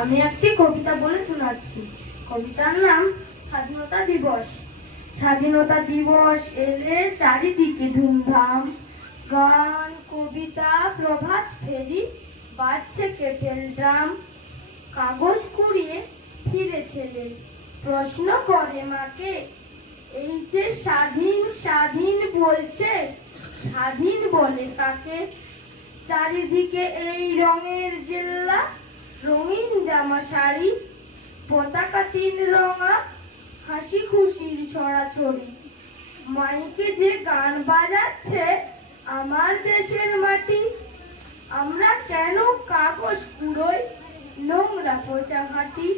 আমি একটি কবিতা বলে শোনাচ্ছি। কবিতার নাম স্বাধীনতা দিবস। স্বাধীনতা দিবস এলে চারিদিকে ধুমধাম। গান, কবিতা, প্রভাত ফেরি, বাজছে কেটেল ড্রাম। কাগজ কুড়িয়ে ফিরে ছেলে, প্রশ্ন করে মাকে, এই যে স্বাধীন স্বাধীন বলছে, স্বাধীন বলে কাকে? চারিদিকে এই রঙের জেল্লা রঙিন জামা শাড়ি, পতাকা তিন রঙা, হাসি খুশির ছড়াছড়ি মাইকে যে গান বাজাচ্ছে আমার দেশের মাটি, আমরা কেন কাগজ কুড়োই নোংরা পচা হাঁটি?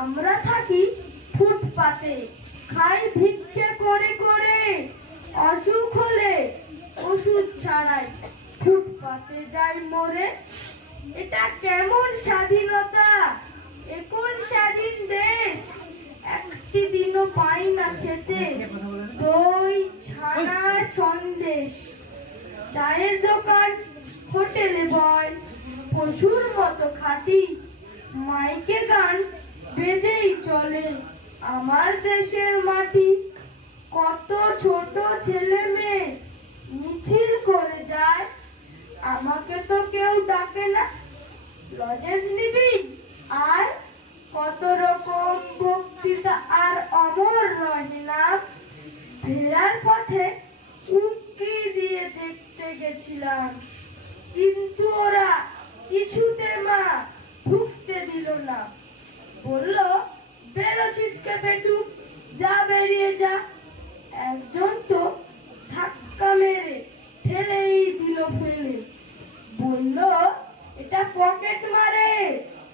আমরা থাকি ফুটপাতে, খাই ভিক্ষে করে করে, অসুখ হলে ওষুধ ছাড়াই ফুটপাতে যাই মরে। এটা কেমন স্বাধীনতা? এ কোন স্বাধীন দেশ। একটি দিনও পাই না খেতে। দই ছানা সন্দেশ। চায়ের দোকান, হোটেলে বয়। পশুর মতো খাটি। মাইকে গান বেজেই চলে আমার দেশের মাটি। কত ছোট ছেলে মেয়ে মিছিল করে যায় আমাকে তো কেউ ডাকে না। লজেস নিবি? আর কত রকম বক্তৃতা আর অমর রহে না ফেরার পথে উঁকি দিয়ে দেখতে গেছিলাম। কিন্তু ওরা কিছুতে মা ঢুকতে দিল না। বলল, বেরো ছিচকে পেটু যা বেরিয়ে যা একজন তো ধাক্কা মেরে ঠেলেই দিল ফেলে বলল এটা পকেট মারে,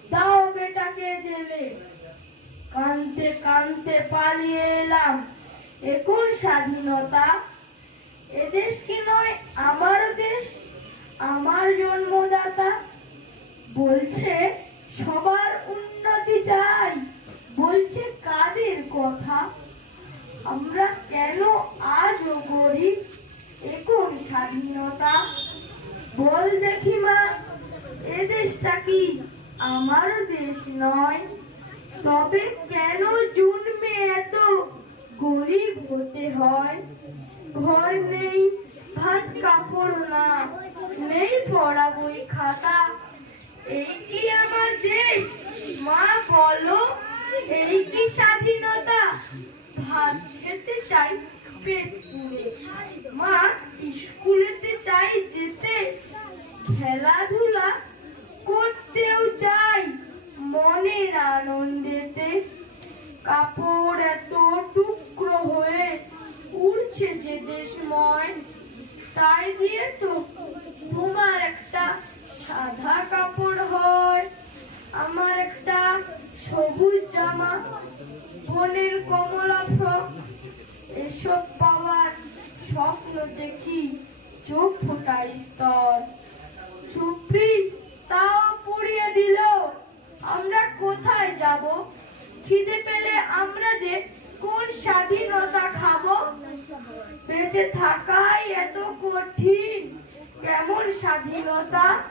দাও বেটাকে জেলে। কানতে কানতে পালিয়ে এলাম। এখন স্বাধীনতা এদেশ কি নয় আমার দেশ? আমার জন্মদাতা বলছে, সবার উন্নতি চাই। বলছে কাদের কথা? আমরা কেন আজও গরিব? এখন স্বাধীনতা। বল দেখি দেশটা কি আমার দেশ নয়? তবে কেন জন্মে এত গরিব হতে হয়? ঘর নেই, ভাত কাপড় না, নেই পড়া বই খাতা। এই কি আমার দেশ? মা, বলো, এই কি স্বাধীনতা? ভাত খেতে চাই পেট পুড়ে। মা কাপড় এত টুকরো হয়ে উড়ছে যে দেশময়, তাই দিয়ে তো তোমার একটা সাদা কাপড় হয়। আমার একটা সবুজ জামা, বোনের কমলা ফ্রক, এসব পাওয়ার স্বপ্ন দেখি চোখ ফোটাই স্তর। চুপড়ি তাও পুড়িয়ে দিল, আমরা কোথায় যাব? খিদে পেলে আমরা যে কোন স্বাধীনতা খাব? বেঁচে থাকাই এত কঠিন। কেমন স্বাধীনতা?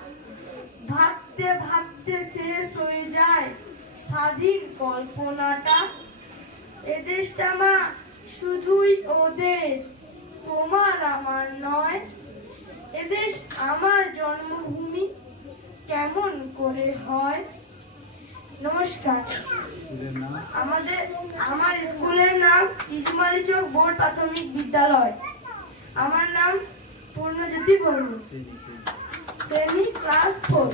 ভাবতে ভাবতে শেষ হয়ে যায় স্বাধীন কল্পনাটা। এদেশটা মা, শুধুই ওদের। তোমার আমার নয়। এদেশ আমার জন্মভূমি। কেমন করে হয়? নমস্কার। আমাদের আমার স্কুলের নাম ইসমালি চক বোর্ড প্রাথমিক বিদ্যালয়। আমার নাম পূর্ণজ্যোতি বর্মী শ্রেণি ক্লাস ফোর